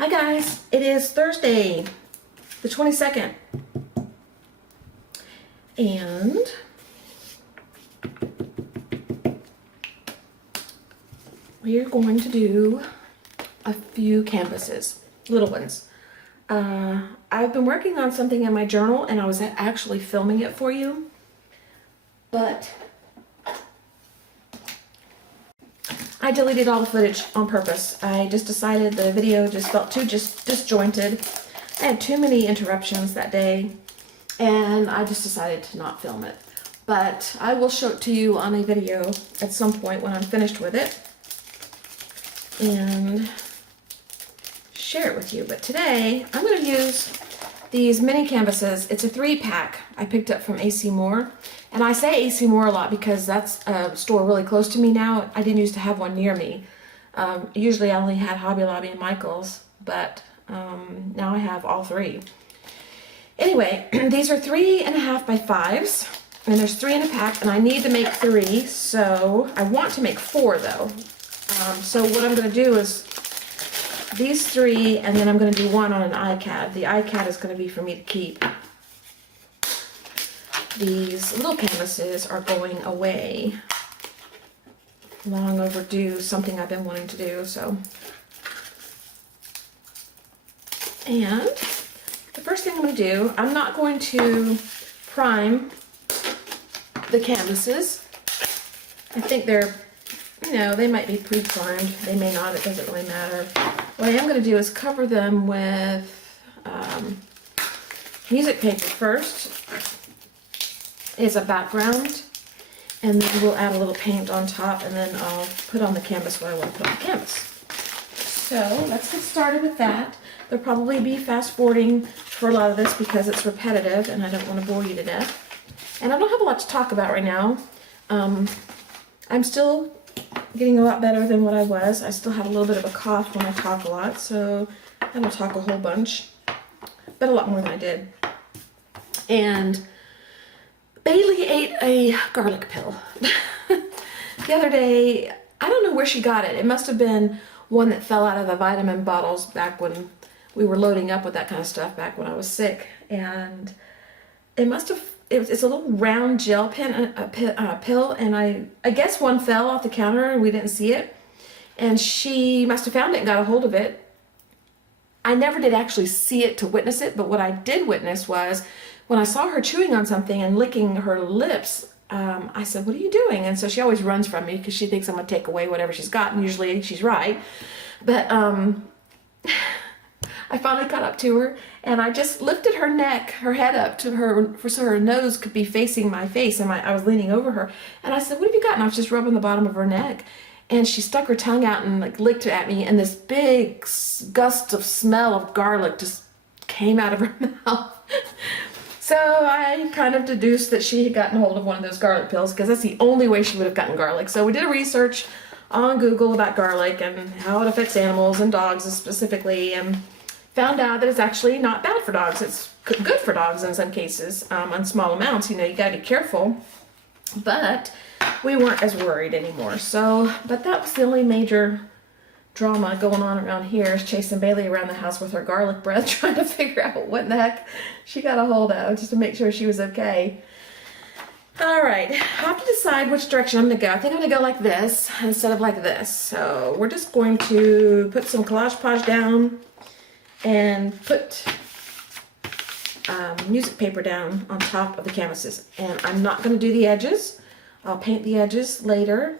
Hi guys, it is Thursday, the 22nd, and we're going to do a few canvases, little ones. I've been working on something in my journal and I was actually filming it for you, but I deleted all the footage on purpose. I just decided the video just felt too disjointed. I had too many interruptions that day and I just decided to not film it. But I will show it to you on a video at some point when I'm finished with it and share it with you. But today I'm going to use these mini canvases. It's a 3-pack I picked up from AC Moore. And I say AC Moore a lot because that's a store really close to me now. I didn't used to have one near me. Usually I only had Hobby Lobby and Michael's, but now I have all three. Anyway, these are 3.5 by 5s, and there's 3 in a pack, and I need to make 3, so I want to make 4 though. So what I'm going to do is these 3, and then I'm going to do 1 on an ICAD. The ICAD is going to be for me to keep. These little canvases are going away. Long overdue, something I've been wanting to do, so. And the first thing I'm going to do, I'm not going to prime the canvases. I think they're, you know, they might be pre-primed. They may not, it doesn't really matter. What I am going to do is cover them with music paper first. Is a background, and then we'll add a little paint on top, and then I'll put on the canvas what I want to put on the canvas. So let's get started with that. There'll probably be fast forwarding for a lot of this because it's repetitive and I don't want to bore you to death. And I don't have a lot to talk about right now. I'm still getting a lot better than what I was. I still have a little bit of a cough when I talk a lot, so I don't talk a whole bunch, but a lot more than I did. And Bailey ate a garlic pill the other day. I don't know where she got it. It must have been one that fell out of the vitamin bottles back when we were loading up with that kind of stuff back when I was sick. And it must have, it's a little round gel pen, pill, and I guess one fell off the counter and we didn't see it. And she must have found it and got a hold of it. I never did actually see it to witness it, but what I did witness was when I saw her chewing on something and licking her lips, I said, "What are you doing?" And so she always runs from me because she thinks I'm going to take away whatever she's got, and usually she's right. But I finally caught up to her, and I just lifted her neck, her head up to her, so her nose could be facing my face, and I was leaning over her. And I said, "What have you got?" And I was just rubbing the bottom of her neck. And she stuck her tongue out and like licked at me, and this big gust of smell of garlic just came out of her mouth. So I kind of deduced that she had gotten hold of one of those garlic pills because that's the only way she would have gotten garlic. So we did a research on Google about garlic and how it affects animals and dogs specifically, and found out that it's actually not bad for dogs. It's good for dogs in some cases, on small amounts. You know, you gotta be careful. But we weren't as worried anymore. So, but that was the only major drama going on around here, is chasing Bailey around the house with her garlic breath, trying to figure out what in the heck she got a hold of, just to make sure she was okay. All right, I have to decide which direction I'm gonna go. I think I'm gonna go like this instead of like this. So we're just going to put some Collage Podge down and put music paper down on top of the canvases. And I'm not gonna do the edges. I'll paint the edges later.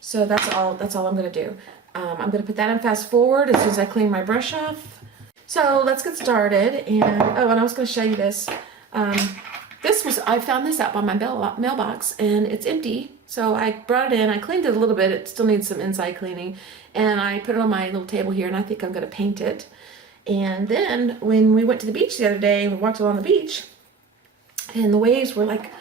So that's all I'm gonna do. I'm gonna put that in fast forward as soon as I clean my brush off. So let's get started. And oh, and I was gonna show you this. I found this out by my mailbox, and it's empty. So I brought it in, I cleaned it a little bit. It still needs some inside cleaning. And I put it on my little table here, and I think I'm gonna paint it. And then when we went to the beach the other day, we walked along the beach, and the waves were like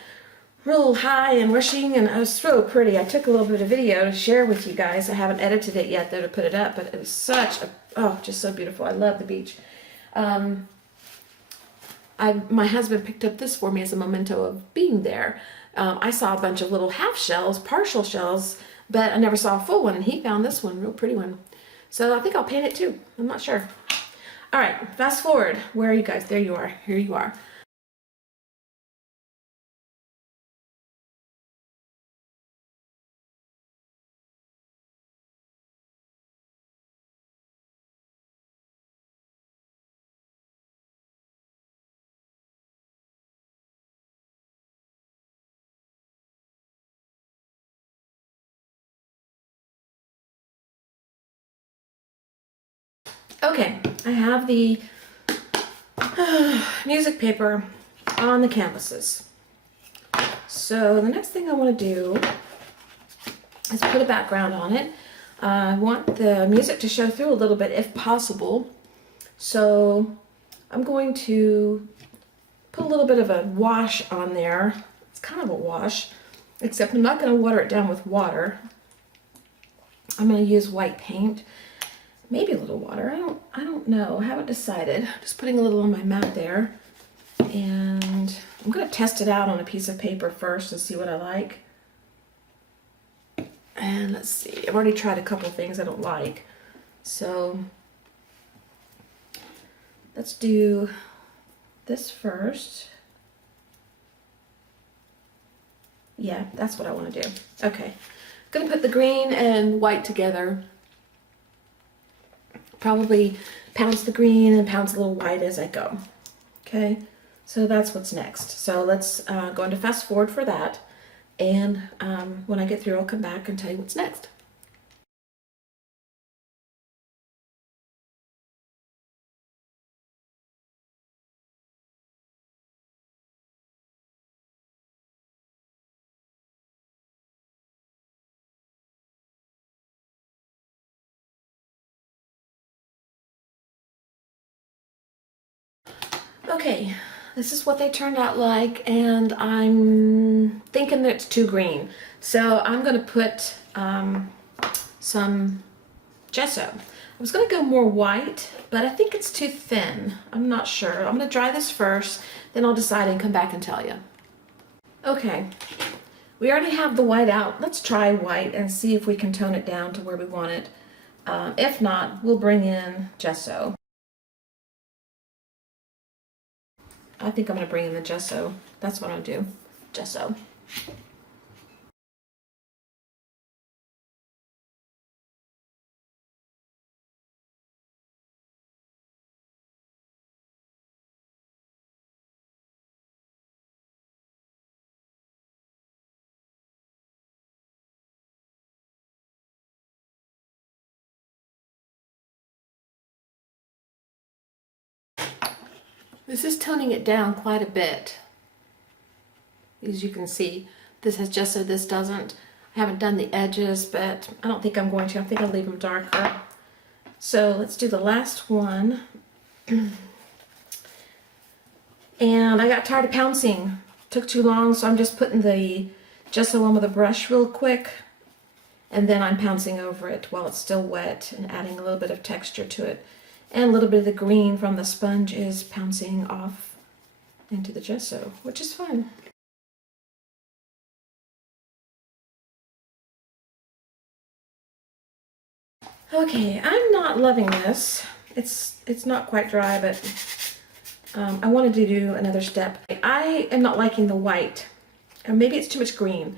real high and rushing, and it was so pretty. I took a little bit of video to share with you guys. I haven't edited it yet though to put it up, but it was such a, oh, just so beautiful. I love the beach. My husband picked up this for me as a memento of being there. I saw a bunch of little half shells, partial shells, but I never saw a full one, and he found this one, real pretty one. So I think I'll paint it too. I'm not sure. All right, fast forward. Where are you guys? There you are. Here you are. Okay, I have the music paper on the canvases. So the next thing I want to do is put a background on it. I want the music to show through a little bit if possible. So I'm going to put a little bit of a wash on there. It's kind of a wash, except I'm not going to water it down with water. I'm going to use white paint, maybe a little water. I don't know. I haven't decided. Just putting a little on my mat there. And I'm going to test it out on a piece of paper first and see what I like. And let's see. I've already tried a couple things I don't like. So let's do this first. Yeah, that's what I want to do. Okay. I'm going to put the green and white together. Probably pounce the green and pounce a little white as I go. Okay. So that's what's next. So let's go into fast forward for that. And when I get through, I'll come back and tell you what's next. Okay, this is what they turned out like, and I'm thinking that it's too green. So I'm going to put some gesso. I was going to go more white, but I think it's too thin. I'm not sure. I'm going to dry this first, then I'll decide and come back and tell you. Okay, we already have the white out. Let's try white and see if we can tone it down to where we want it. If not, we'll bring in gesso. I think I'm going to bring in the gesso. That's what I'll do. Gesso. This is toning it down quite a bit. As you can see, this has gesso, this doesn't. I haven't done the edges, but I don't think I'm going to. I think I'll leave them darker. So let's do the last one. And I got tired of pouncing. Took too long, so I'm just putting the gesso on with a brush real quick. And then I'm pouncing over it while it's still wet and adding a little bit of texture to it. And a little bit of the green from the sponge is pouncing off into the gesso, which is fun. Okay, I'm not loving this. It's not quite dry, but I wanted to do another step. I am not liking the white. Maybe it's too much green.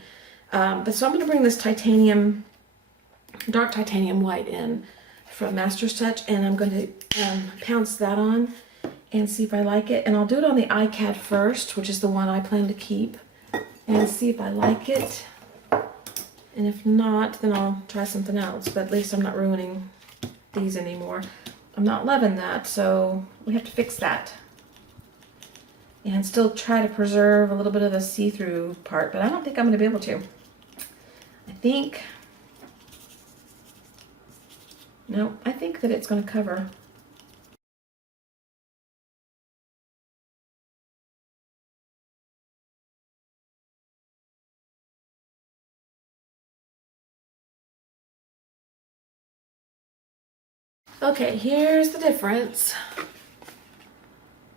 But so I'm going to bring this titanium, dark titanium white in from Master's Touch, and I'm going to pounce that on and see if I like it. And I'll do it on the ICAD first, which is the one I plan to keep, and see if I like it. And if not, then I'll try something else, but at least I'm not ruining these anymore. I'm not loving that, so we have to fix that. And still try to preserve a little bit of the see-through part, but I don't think I'm going to be able to. I think that it's going to cover. Okay, here's the difference.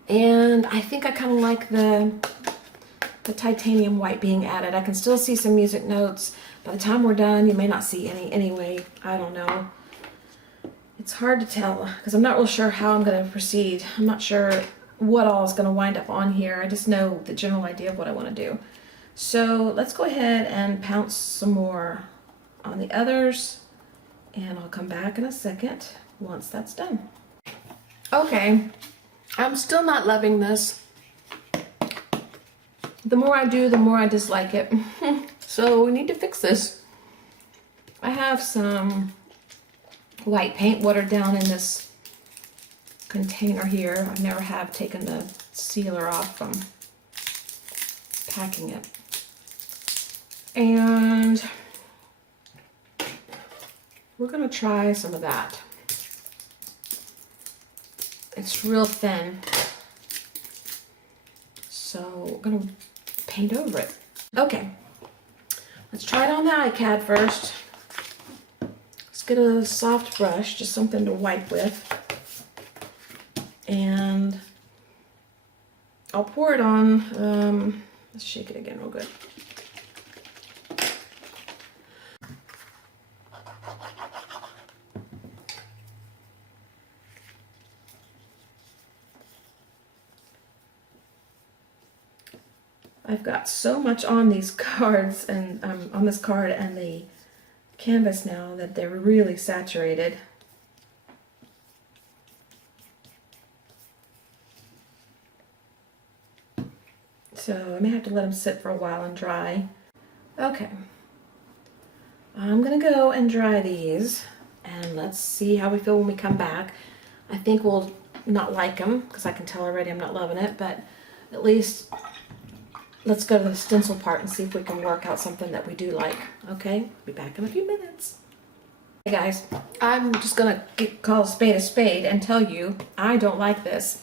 And I think I kind of like the titanium white being added. I can still see some music notes. By the time we're done, you may not see any anyway. I don't know. It's hard to tell because I'm not real sure how I'm going to proceed. I'm not sure what all is going to wind up on here. I just know the general idea of what I want to do. So let's go ahead and pounce some more on the others, and I'll come back in a second once that's done. Okay, I'm still not loving this. The more I do, the more I dislike it. So we need to fix this. I have some white paint watered down in this container here. I never have taken the sealer off from packing it. And we're gonna try some of that. It's real thin, so we're gonna paint over it. Okay, let's try it on the ICAD first. Let's get a soft brush, just something to wipe with. And I'll pour it on, let's shake it again real good. I've got so much on these cards and on this card and the canvas now that they're really saturated. So I may have to let them sit for a while and dry. Okay, I'm gonna go and dry these and let's see how we feel when we come back. I think we'll not like them because I can tell already I'm not loving it, but at least let's go to the stencil part and see if we can work out something that we do like. Okay, be back in a few minutes. Hey guys, I'm just gonna call a spade and tell you I don't like this.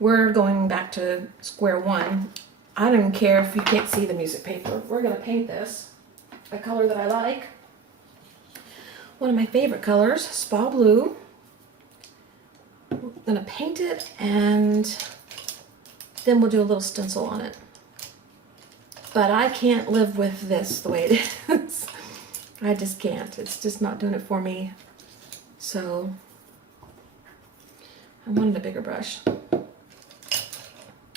We're going back to square one. I don't even care if you can't see the music paper. We're gonna paint this a color that I like. One of my favorite colors, spa blue. We're gonna paint it and then we'll do a little stencil on it. But I can't live with this the way it is. I just can't. It's just not doing it for me. So I wanted a bigger brush.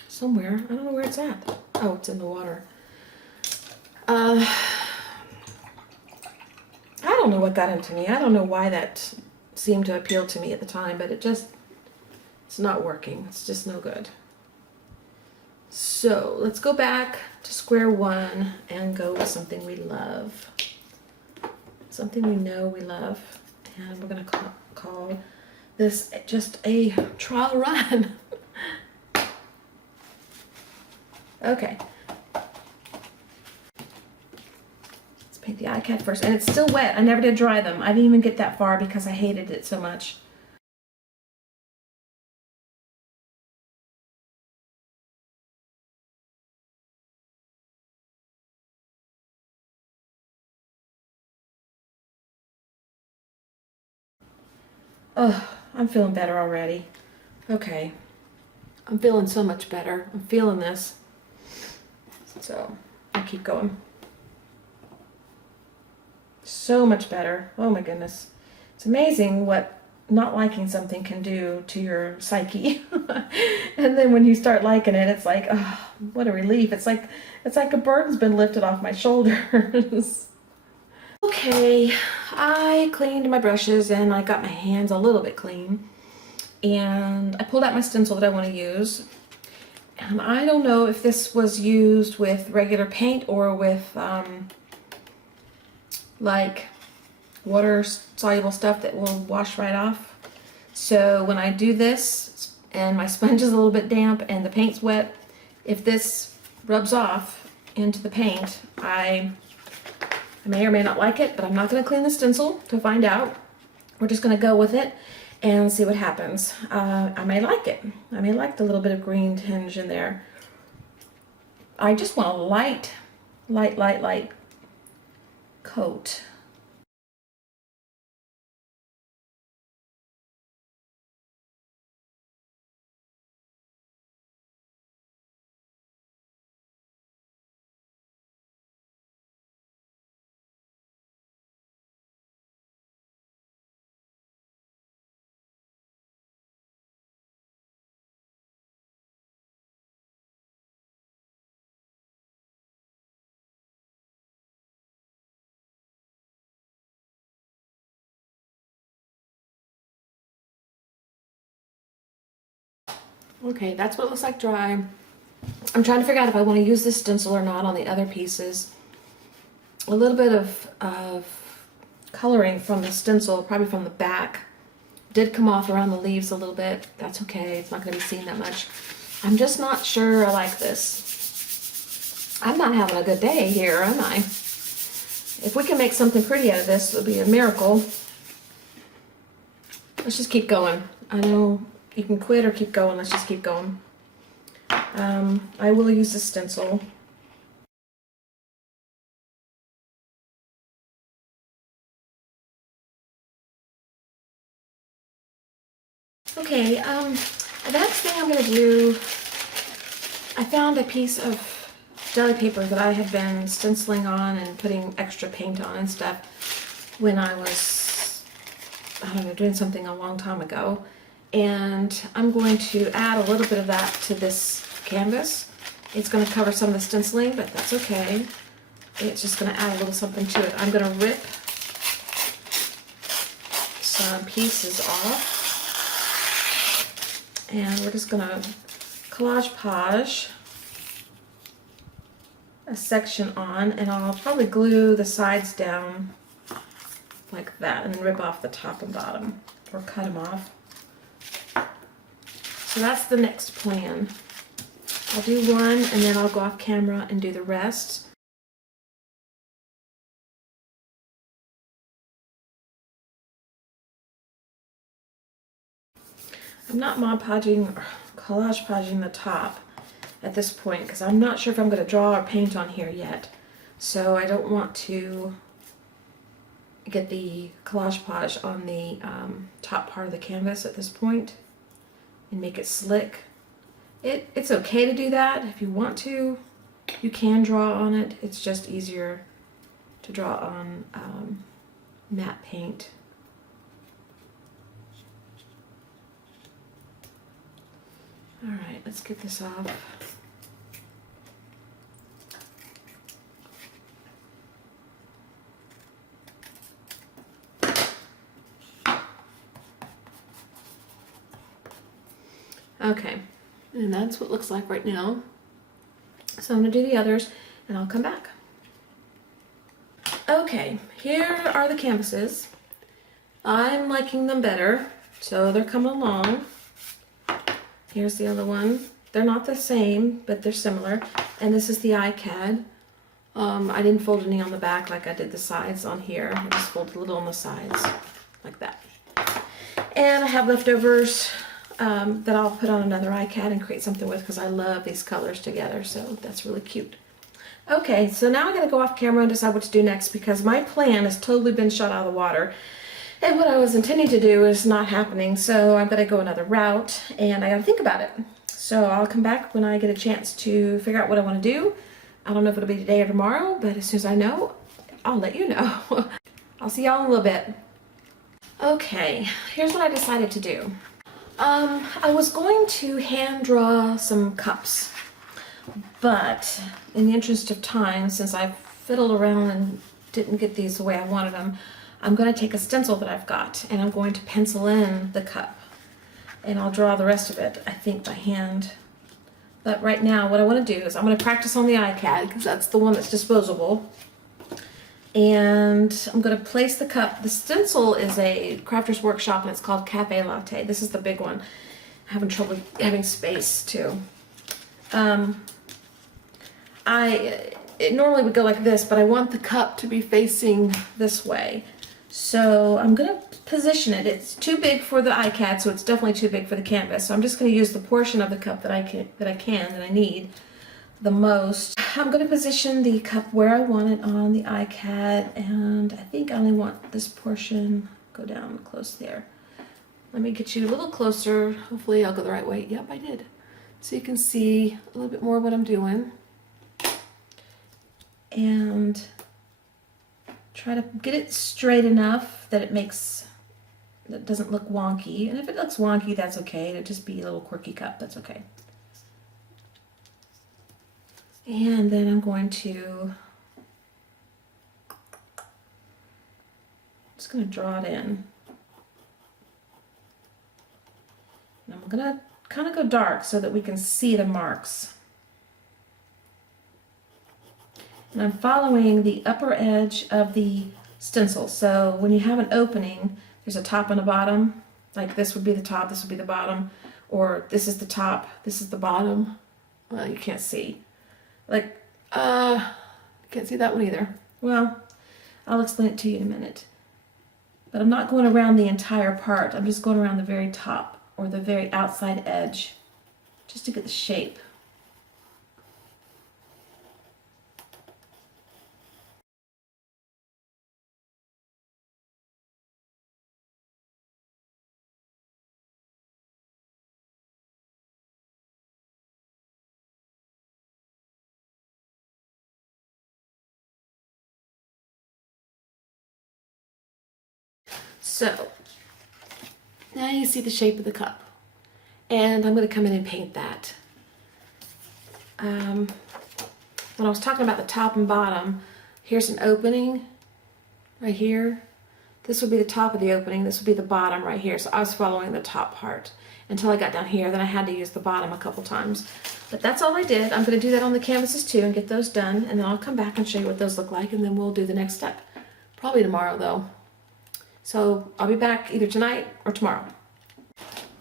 Somewhere. I don't know where it's at. Oh, it's in the water. I don't know what got into me. I don't know why that seemed to appeal to me at the time, but it's not working. It's just no good. So let's go back to square one and go with something we love. Something we know we love. And we're going to call this just a trial run. Okay. Let's paint the ICAD first. And it's still wet. I never did dry them. I didn't even get that far because I hated it so much. Oh, I'm feeling better already. Okay. I'm feeling so much better. I'm feeling this. So, I'll keep going. So much better. Oh my goodness. It's amazing what not liking something can do to your psyche. And then when you start liking it, it's like, oh, what a relief. It's like a burden's been lifted off my shoulders. Okay, I cleaned my brushes and I got my hands a little bit clean. And I pulled out my stencil that I want to use. And I don't know if this was used with regular paint or with like water soluble stuff that will wash right off. So when I do this and my sponge is a little bit damp and the paint's wet, if this rubs off into the paint, I may or may not like it, but I'm not going to clean the stencil to find out. We're just going to go with it and see what happens. I may like it. I may like the little bit of green tinge in there. I just want a light coat. Okay, that's what it looks like dry. I'm trying to figure out if I want to use this stencil or not on the other pieces. A little bit of coloring from the stencil, probably from the back, did come off around the leaves a little bit. That's okay, it's not going to be seen that much. I'm just not sure I like this. I'm not having a good day here, am I? If we can make something pretty out of this, it would be a miracle. Let's just keep going. I know you can quit or keep going. Let's just keep going. I will use the stencil. Okay, the next thing I'm going to do, I found a piece of deli paper that I had been stenciling on and putting extra paint on and stuff when I was, I don't know, doing something a long time ago. And I'm going to add a little bit of that to this canvas. It's going to cover some of the stenciling, but that's okay. It's just going to add a little something to it. I'm going to rip some pieces off. And we're just going to collage podge a section on, and I'll probably glue the sides down like that and then rip off the top and bottom or cut them off. So that's the next plan. I'll do one and then I'll go off camera and do the rest. I'm not Mod Podging or collage podging the top at this point because I'm not sure if I'm going to draw or paint on here yet. So I don't want to get the collage podge on the top part of the canvas at this point and make it slick. It's okay to do that. If you want to, you can draw on it. It's just easier to draw on matte paint. All right, let's get this off. Okay, and that's what it looks like right now. So I'm going to do the others and I'll come back. Okay, here are the canvases. I'm liking them better, so they're coming along. Here's the other one. They're not the same, but they're similar. And this is the ICAD. I didn't fold any on the back like I did the sides on here. I just folded a little on the sides, like that. And I have leftovers that I'll put on another ICAD and create something with because I love these colors together, so that's really cute. Okay, so now I gotta go off camera and decide what to do next because my plan has totally been shot out of the water. And what I was intending to do is not happening, so I'm gonna go another route and I gotta think about it. So I'll come back when I get a chance to figure out what I wanna do. I don't know if it'll be today or tomorrow, but as soon as I know, I'll let you know. I'll see y'all in a little bit. Okay, here's what I decided to do. I was going to hand draw some cups, but in the interest of time, since I fiddled around and didn't get these the way I wanted them, I'm going to take a stencil that I've got and I'm going to pencil in the cup and I'll draw the rest of it, I think, by hand. But right now what I want to do is I'm going to practice on the ICAD because that's the one that's disposable. And I'm going to place the cup. The stencil is a Crafter's Workshop and it's called Cafe Latte. This is the big one. I'm having trouble having space too. It normally would go like this, but I want the cup to be facing this way. So I'm going to position it. It's too big for the ICAD, so it's definitely too big for the canvas. So I'm just going to use the portion of the cup that I need the most. I'm going to position the cup where I want it on the ICAD, and I think I only want this portion go down close there. Let me get you a little closer. Hopefully I'll go the right way. Yep, I did. So you can see a little bit more what I'm doing. And try to get it straight enough that it doesn't look wonky. And if it looks wonky, that's okay. It'll just be a little quirky cup. That's okay. And then I'm going to draw it in. And I'm going to kind of go dark so that we can see the marks. And I'm following the upper edge of the stencil. So when you have an opening, there's a top and a bottom. Like this would be the top, this would be the bottom. Or this is the top, this is the bottom. Well, you can't see. Like, can't see that one either. Well, I'll explain it to you in a minute. But I'm not going around the entire part. I'm just going around the very top or the very outside edge just to get the shape. So now you see the shape of the cup. And I'm going to come in and paint that. When I was talking about the top and bottom, here's an opening right here. This would be the top of the opening, this would be the bottom right here. So I was following the top part until I got down here. Then I had to use the bottom a couple times. But that's all I did. I'm going to do that on the canvases too and get those done. And then I'll come back and show you what those look like. And then we'll do the next step. Probably tomorrow though. So I'll be back either tonight or tomorrow.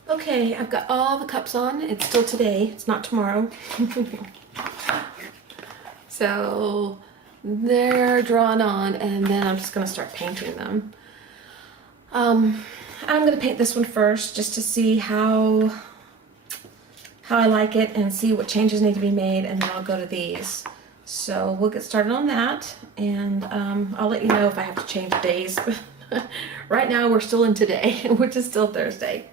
Okay, I've got all the cups on. It's still today, it's not tomorrow. So they're drawn on and then I'm just gonna start painting them. I'm gonna paint this one first just to see how I like it and see what changes need to be made, and then I'll go to these. So we'll get started on that, and I'll let you know if I have to change days. Right now we're still in today, which is still Thursday.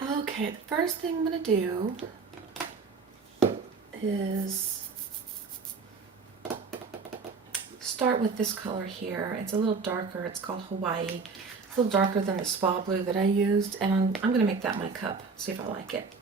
Okay, the first thing I'm going to do is start with this color here. It's a little darker. It's called Hawaii. It's a little darker than the spa blue that I used, and I'm going to make that my cup, see if I like it.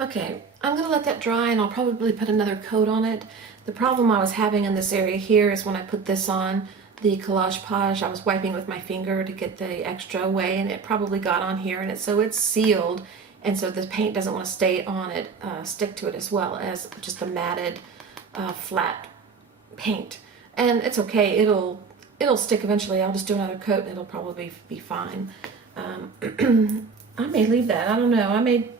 Okay, I'm going to let that dry and I'll probably put another coat on it. The problem I was having in this area here is when I put this on, the collage page, I was wiping with my finger to get the extra away, and it probably got on here, and so it's sealed, and so the paint doesn't want to stay on it, stick to it, as well as just a matted flat paint. And it's okay, it'll stick eventually. I'll just do another coat and it'll probably be fine. I may leave that, I don't know, I may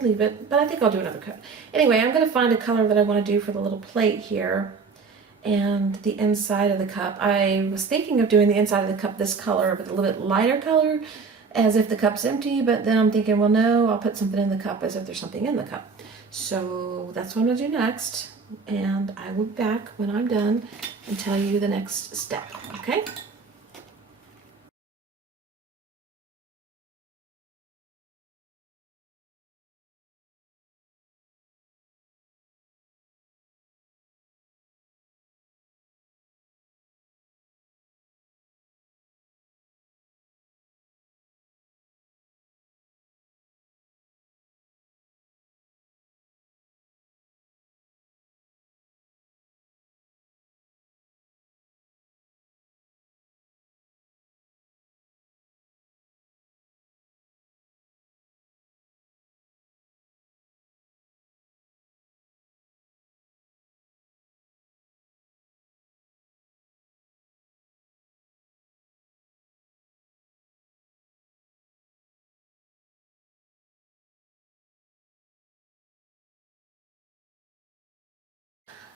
leave it, but I think I'll do another coat. Anyway, I'm going to find a color that I want to do for the little plate here and the inside of the cup. I was thinking of doing the inside of the cup this color, but a little bit lighter color, as if the cup's empty, but then I'm thinking, well, no, I'll put something in the cup as if there's something in the cup. So that's what I'm going to do next, and I will be back when I'm done and tell you the next step, okay?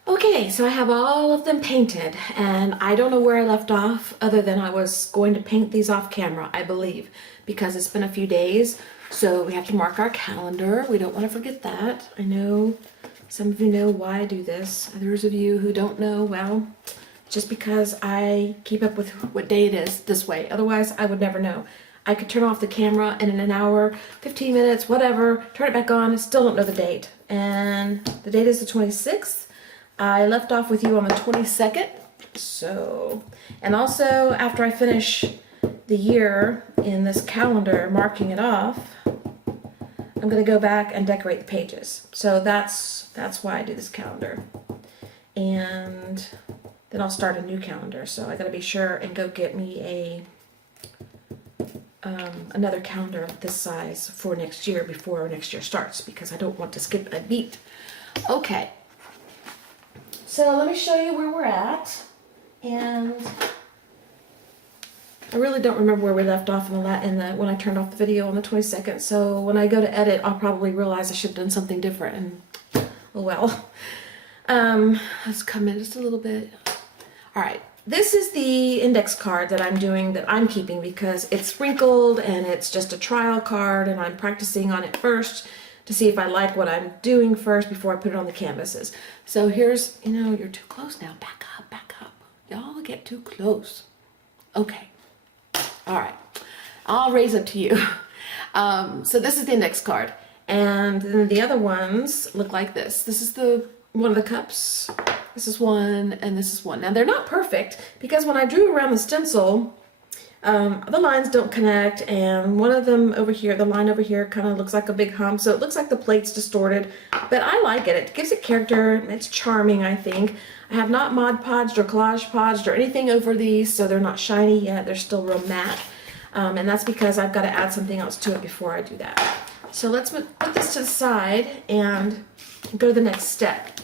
Okay, so I have all of them painted, and I don't know where I left off other than I was going to paint these off camera, I believe, because it's been a few days, so we have to mark our calendar. We don't want to forget that. I know some of you know why I do this. Others of you who don't know, well, just because I keep up with what day it is this way. Otherwise, I would never know. I could turn off the camera and in an hour, 15 minutes, whatever, turn it back on, and still don't know the date. And the date is the 26th. I left off with you on the 22nd. So, and also after I finish the year in this calendar, marking it off, I'm going to go back and decorate the pages. So that's why I do this calendar. And then I'll start a new calendar. So I got to be sure and go get me a another calendar of this size for next year before next year starts, because I don't want to skip a beat. Okay. So let me show you where we're at, and I really don't remember where we left off when I turned off the video on the 22nd. So when I go to edit, I'll probably realize I should have done something different. And oh well. Let's come in just a little bit. All right, this is the index card that I'm keeping because it's wrinkled and it's just a trial card, and I'm practicing on it first to see if I like what I'm doing first before I put it on the canvases. So here's, you're too close now. Back up, back up. Y'all get too close. Okay. All right. I'll raise up to you. So this is the index card. And then the other ones look like this. This is one of the cups. This is one, and this is one. Now they're not perfect because when I drew around the stencil, the lines don't connect, and one of them over here, the line over here, kind of looks like a big hump, so it looks like the plate's distorted, but I like it. It gives it character. It's charming, I think. I have not Mod Podged or Collage Podged or anything over these, so they're not shiny yet. They're still real matte, and that's because I've got to add something else to it before I do that. So let's put this to the side and go to the next step.